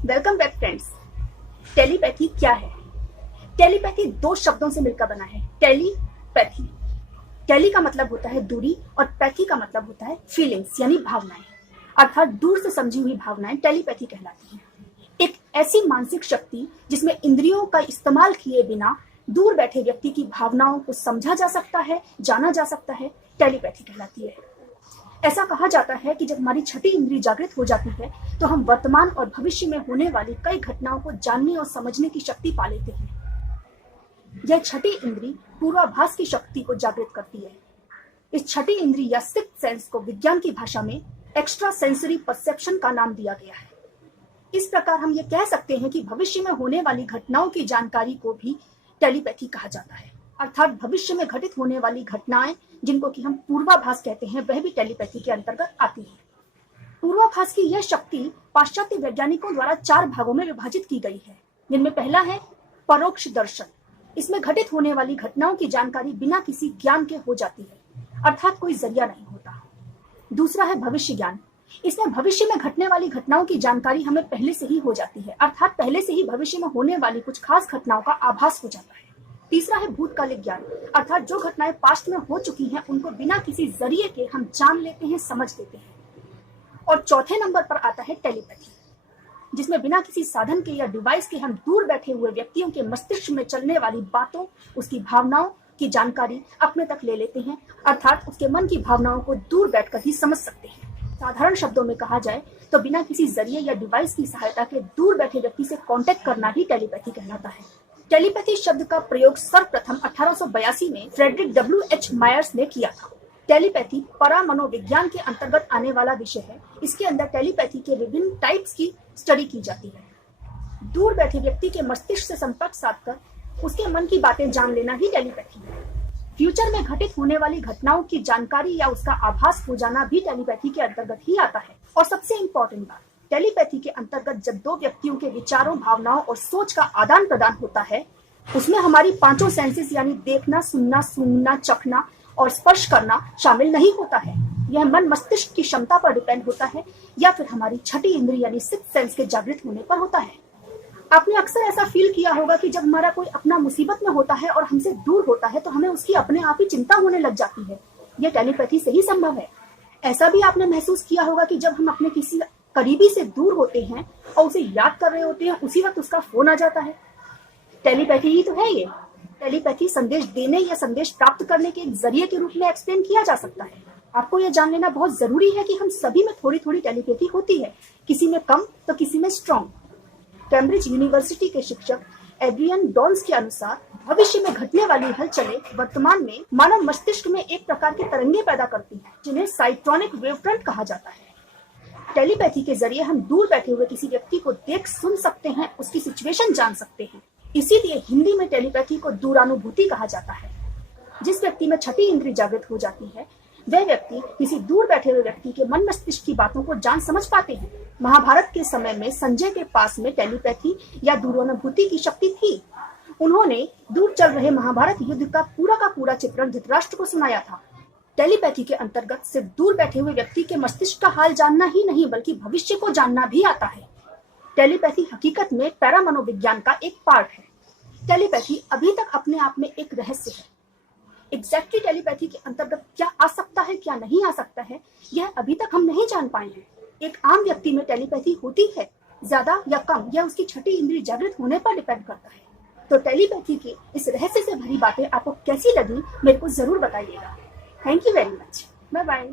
Welcome back friends. Telepathy क्या है? Telepathy दो शब्दों से मिलकर बना है, टेलीपैथी। टेली का मतलब होता है दूरी और पैथी का मतलब होता है फीलिंग्स यानी भावनाएं, अर्थात दूर से समझी हुई भावनाएं टेलीपैथी कहलाती हैं। एक ऐसी मानसिक शक्ति जिसमें इंद्रियों का इस्तेमाल किए बिना दूर बैठे व्यक्ति की भावनाओं को समझा जा सकता है, जाना जा सकता है, टेलीपैथी कहलाती है। ऐसा कहा जाता है कि जब हमारी छठी इंद्री जागृत हो जाती है तो हम वर्तमान और भविष्य में होने वाली कई घटनाओं को जानने और समझने की शक्ति पा लेते हैं। यह छठी इंद्री पूर्वाभास की शक्ति को जागृत करती है। इस छठी इंद्री या सिक्स्थ सेंस को विज्ञान की भाषा में एक्स्ट्रा सेंसरी परसेप्शन का नाम दिया गया है। इस प्रकार हम ये कह सकते हैं कि भविष्य में होने वाली घटनाओं की जानकारी को भी टेलीपैथी कहा जाता है, अर्थात भविष्य में घटित होने वाली घटनाएं जिनको कि हम पूर्वाभास कहते हैं वह भी टेलीपैथी के अंतर्गत आती है। पूर्वाभास की यह शक्ति पाश्चात्य वैज्ञानिकों द्वारा 4 भागों में विभाजित की गई है, जिनमें पहला है परोक्ष दर्शन। इसमें घटित होने वाली घटनाओं की जानकारी बिना किसी ज्ञान के हो जाती है, अर्थात कोई जरिया नहीं होता। दूसरा है भविष्य ज्ञान। इसमें भविष्य में घटने वाली घटनाओं की जानकारी हमें पहले से ही हो जाती है, अर्थात पहले से ही भविष्य में होने वाली कुछ खास घटनाओं का आभास हो जाता है। तीसरा है भूतकालिक ज्ञान, अर्थात जो घटनाएं पास्ट में हो चुकी हैं उनको बिना किसी जरिए के हम जान लेते हैं, समझ लेते हैं। और चौथे नंबर पर आता है टेलीपैथी, जिसमें बिना किसी साधन के या डिवाइस के हम दूर बैठे हुए व्यक्तियों के मस्तिष्क में चलने वाली बातों, उसकी भावनाओं की जानकारी अपने तक ले लेते हैं, अर्थात उसके मन की भावनाओं को दूर बैठकर ही समझ सकते हैं। साधारण शब्दों में कहा जाए तो बिना किसी जरिए या डिवाइस की सहायता के दूर बैठे व्यक्ति से कांटेक्ट करना ही टेलीपैथी कहलाता है। टेलीपैथी शब्द का प्रयोग सर्वप्रथम 1882 में फ्रेडरिक W.H. मायर्स ने किया था। टेलीपैथी परामनोविज्ञान के अंतर्गत आने वाला विषय है। इसके अंदर टेलीपैथी के विभिन्न टाइप्स की स्टडी की जाती है। दूर बैठे व्यक्ति के मस्तिष्क से संपर्क साधकर उसके मन की बातें जान लेना ही टेलीपैथी है। फ्यूचर में घटित होने वाली घटनाओं की जानकारी या उसका आभास हो जाना भी टेलीपैथी के अंतर्गत ही आता है। और सबसे इम्पोर्टेंट बात, टेलीपैथी के अंतर्गत जब दो व्यक्तियों के विचारों, भावनाओं और सोच का आदान प्रदान होता है, उसमें हमारी 5 सेंसेस यानी देखना, सुनना, सूंघना, चखना और स्पर्श करना शामिल नहीं होता है। यह मन मस्तिष्क की क्षमता पर डिपेंड होता है या फिर हमारी छठी इंद्री यानी सिक्स्थ सेंस के जागृत होने पर होता है। आपने अक्सर ऐसा फील किया होगा कि जब हमारा कोई अपना मुसीबत में होता है और हमसे दूर होता है तो हमें उसकी अपने आप ही चिंता होने लग जाती है। यह टेलीपैथी से ही संभव है। ऐसा भी आपने महसूस किया होगा कि जब हम अपने किसी करीबी से दूर होते हैं और उसे याद कर रहे होते हैं, उसी वक्त उसका फोन आ जाता है। टेलीपैथी ही तो है ये। टेलीपैथी संदेश देने या संदेश प्राप्त करने के एक जरिए के रूप में एक्सप्लेन किया जा सकता है। आपको यह जान लेना बहुत जरूरी है कि हम सभी में थोड़ी थोड़ी टेलीपैथी होती है, किसी में कम तो किसी में स्ट्रॉन्ग। कैम्ब्रिज यूनिवर्सिटी के शिक्षक एड्रियन डॉन्स के अनुसार भविष्य में घटने वाली हलचलें वर्तमान में मानव मस्तिष्क में एक प्रकार की तरंगे पैदा करती हैं, जिन्हें साइक्लोनिक वेवफ्रंट कहा जाता है। टेलीपैथी के जरिए हम दूर बैठे हुए किसी व्यक्ति को देख सुन सकते हैं, उसकी सिचुएशन जान सकते हैं। इसीलिए हिंदी में टेलीपैथी को दूरानुभूति कहा जाता है। जिस व्यक्ति में छठी इंद्री जागृत हो जाती है वह व्यक्ति किसी दूर बैठे हुए व्यक्ति के मन मस्तिष्क की बातों को जान समझ पाते हैं। महाभारत के समय में संजय के पास में टेलीपैथी या दूरानुभूति की शक्ति थी। उन्होंने दूर चल रहे महाभारत युद्ध का पूरा चित्रण धृतराष्ट्र को सुनाया था। टेलीपैथी के अंतर्गत सिर्फ दूर बैठे हुए व्यक्ति के मस्तिष्क का हाल जानना ही नहीं बल्कि भविष्य को जानना भी आता है। टेलीपैथी हकीकत में पैरामनोविज्ञान का एक पार्ट है। टेलीपैथी अभी तक अपने आप में एक रहस्य है। एग्जैक्टली टेलीपैथी के अंतर्गत क्या आ सकता है, क्या नहीं आ सकता है, यह अभी तक हम नहीं जान पाए हैं। एक आम व्यक्ति में टेलीपैथी होती है, ज्यादा या कम यह उसकी छठी इंद्री जागृत होने पर डिपेंड करता है। तो टेलीपैथी की इस रहस्य से भरी बातें आपको कैसी लगी मेरे को जरूर बताइएगा। Thank you very much. Bye bye.